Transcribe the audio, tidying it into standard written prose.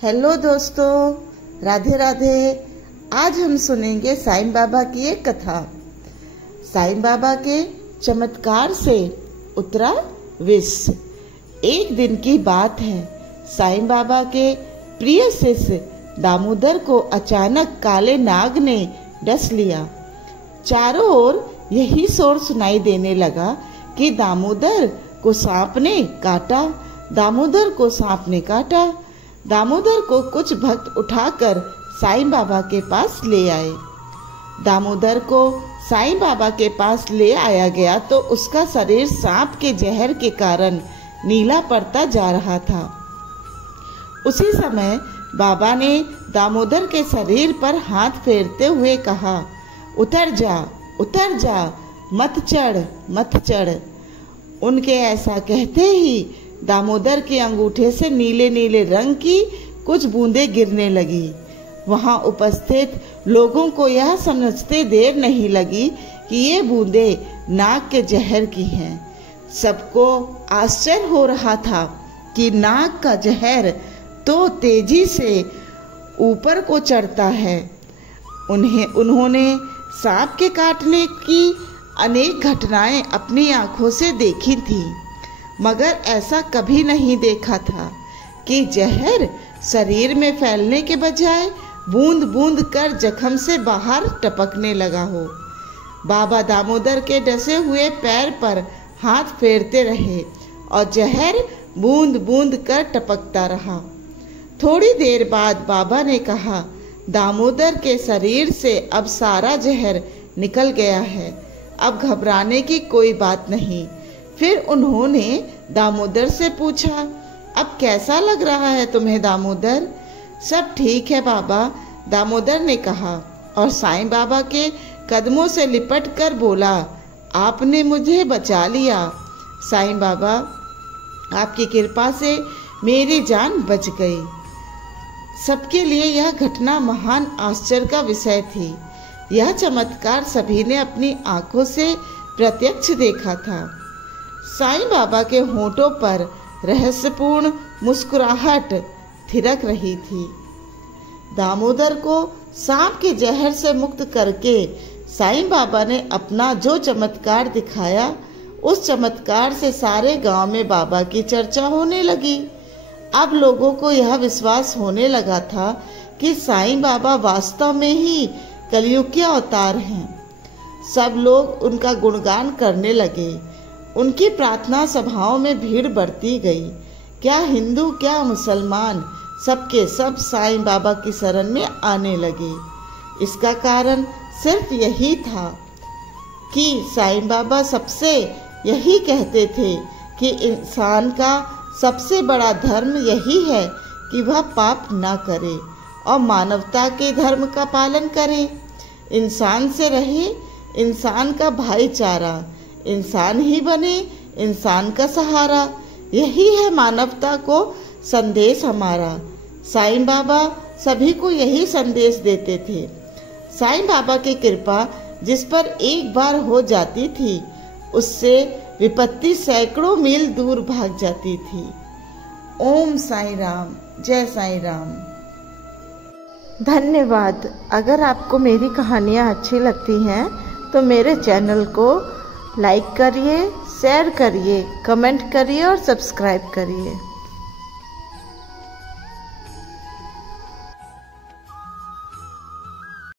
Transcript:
Hello दोस्तों, राधे राधे। आज हम सुनेंगे साईं बाबा की एक कथा। साईं बाबा के चमत्कार से उतरा विष। एक दिन की बात है, साईं बाबा के प्रिय शिष्य दामोदर को अचानक काले नाग ने डस लिया। चारों ओर यही शोर सुनाई देने लगा कि दामोदर को सांप ने काटा, दामोदर को सांप ने काटा। दामोदर को कुछ भक्त उठाकर साईं बाबा के पास ले आए। दामोदर को साईं बाबा के पास ले आया गया तो उसका शरीर सांप के जहर के कारण नीला पड़ता जा रहा था। उसी समय बाबा ने दामोदर के शरीर पर हाथ फेरते हुए कहा, उतर जा, उतर जा, मत चढ़, मत चढ़। उनके ऐसा कहते ही दामोदर के अंगूठे से नीले नीले रंग की कुछ बूंदें गिरने लगी। वहां उपस्थित लोगों को यह समझते देर नहीं लगी कि ये बूंदें नाग के जहर की हैं। सबको आश्चर्य हो रहा था कि नाग का जहर तो तेजी से ऊपर को चढ़ता है। उन्होंने सांप के काटने की अनेक घटनाएं अपनी आंखों से देखी थी, मगर ऐसा कभी नहीं देखा था कि जहर शरीर में फैलने के बजाय बूंद बूंद कर जख्म से बाहर टपकने लगा हो। बाबा दामोदर के डसे हुए पैर पर हाथ फेरते रहे और जहर बूंद बूंद कर टपकता रहा। थोड़ी देर बाद बाबा ने कहा, दामोदर के शरीर से अब सारा जहर निकल गया है, अब घबराने की कोई बात नहीं। फिर उन्होंने दामोदर से पूछा, अब कैसा लग रहा है तुम्हें दामोदर? सब ठीक है बाबा, दामोदर ने कहा और साईं बाबा के कदमों से लिपट कर बोला, आपने मुझे बचा लिया। साईं बाबा, आपकी कृपा से मेरी जान बच गई। सबके लिए यह घटना महान आश्चर्य का विषय थी। यह चमत्कार सभी ने अपनी आंखों से प्रत्यक्ष देखा था। साईं बाबा के होठों पर रहस्यपूर्ण मुस्कुराहट थिरक रही थी। दामोदर को सांप के जहर से मुक्त करके साईं बाबा ने अपना जो चमत्कार दिखाया, उस चमत्कार से सारे गांव में बाबा की चर्चा होने लगी। अब लोगों को यह विश्वास होने लगा था कि साईं बाबा वास्तव में ही कलयुग के अवतार हैं। सब लोग उनका गुणगान करने लगे। उनकी प्रार्थना सभाओं में भीड़ बढ़ती गई। क्या हिंदू क्या मुसलमान, सबके सब साईं बाबा की शरण में आने लगे। इसका कारण सिर्फ यही था कि साईं बाबा सबसे यही कहते थे कि इंसान का सबसे बड़ा धर्म यही है कि वह पाप ना करे और मानवता के धर्म का पालन करे, इंसान से रहे, इंसान का भाईचारा, इंसान ही बने, इंसान का सहारा। यही है मानवता को संदेश हमारा। साईं बाबा सभी को यही संदेश देते थे। साईं बाबा की कृपा जिस पर एक बार हो जाती थी, उससे विपत्ति सैकड़ों मील दूर भाग जाती थी। ओम साईं राम, जय साईं राम। धन्यवाद। अगर आपको मेरी कहानियाँ अच्छी लगती हैं तो मेरे चैनल को लाइक करिए, शेयर करिए, कमेंट करिए और सब्सक्राइब करिए।